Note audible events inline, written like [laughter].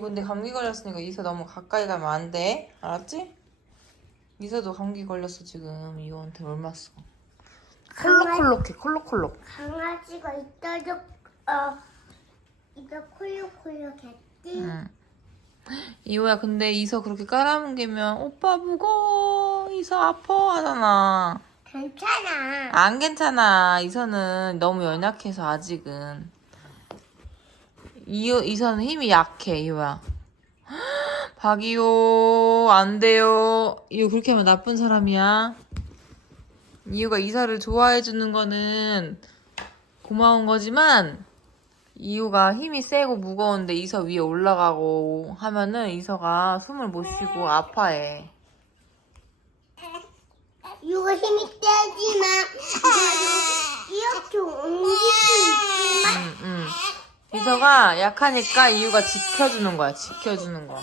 근데 감기 걸렸으니까 이서 너무 가까이 가면 안 돼. 알았지? 이서도 감기 걸렸어 지금 이호한테 얼마어 콜록콜록해 콜록콜록. 강아지가 이따도 어 이따 콜록콜록했지. 응. 이호야 근데 이서 그렇게 깔아뭉개면 오빠 무거워 이서 아파 하잖아. 괜찮아. 안 괜찮아. 이서는 너무 연약해서 아직은. 이호, 이서는 힘이 약해, 이호야. [gasps] 박이호, 안 돼요. 이호 그렇게 하면 나쁜 사람이야. 이호가 이서를 좋아해주는 거는 고마운 거지만, 이호가 힘이 세고 무거운데 이서 위에 올라가고 하면은 이서가 숨을 못 쉬고 아파해. 이거 힘이 세지만 이렇게 옮길 이서가 약하니까 이유가 지켜주는 거야, 지켜주는 거.